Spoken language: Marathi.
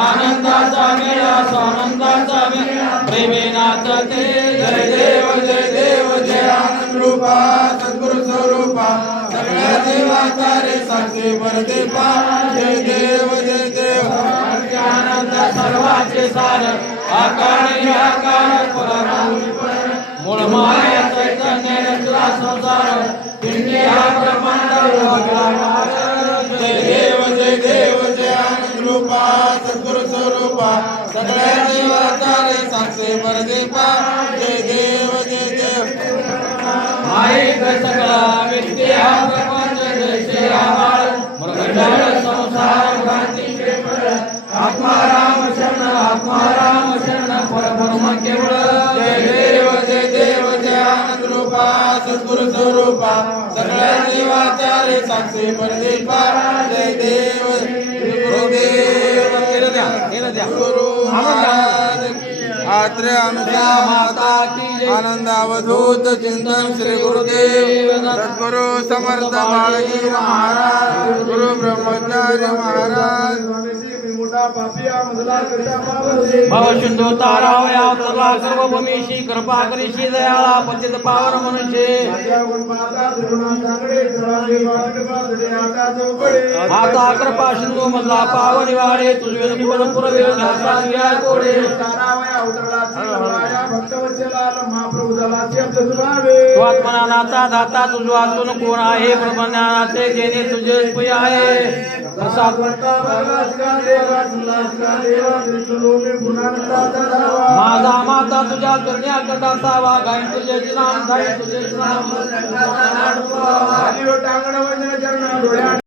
आनंदाचा मेळा स्वानंदाचा मेळा प्रेमे नाचते जय देव जय देव जय आनंद रूपा सद्गुरु स्वरूपा सगळ्या देवाचा रे साक्षी जय देव जय देव आनंद सर्वाचे सार आकार निराकार परमात्मा स्वरूपा सगळ्या देवाचा रे साक्षी परदीपा जय देव जय देव. माईक सगळा हा प्रपंच जय श्री रामाळ मृगजाळ संसार भ्रांती आत्मा राम शरण आत्मा राम शरण परब्रह्म केवळ. जय देव जय देव जय आनंद रूपा सद्गुरु स्वरूपा. सगळ्या देवाच्या रे साक्षी परदीपा जय देव. आत्रे अनुजा माता की आनंद अवधूत चिंतन श्री गुरुदेव। सद्गुरु समर्थ बाळगीर महाराज। गुरु ब्रह्मचार्य महाराज। भव सिंधू तारावया अवतरला सर्व भूमीशी कृपा करीशी दयाळा पतित पावन मनुष्य। माता कृपा सिंधू मधला पावनी वाडे तुझे घ्या कोडे। तू आत्मना नाता दाता तुझो आतून कोण आहे? ब्रह्मज्ञानाचे जेणे तुझे आहे। माझा माता तुझ्या कन्या कंडाचा वाघ आहे तुझे नाम गाय तुझे नाम टांगण म्हणजे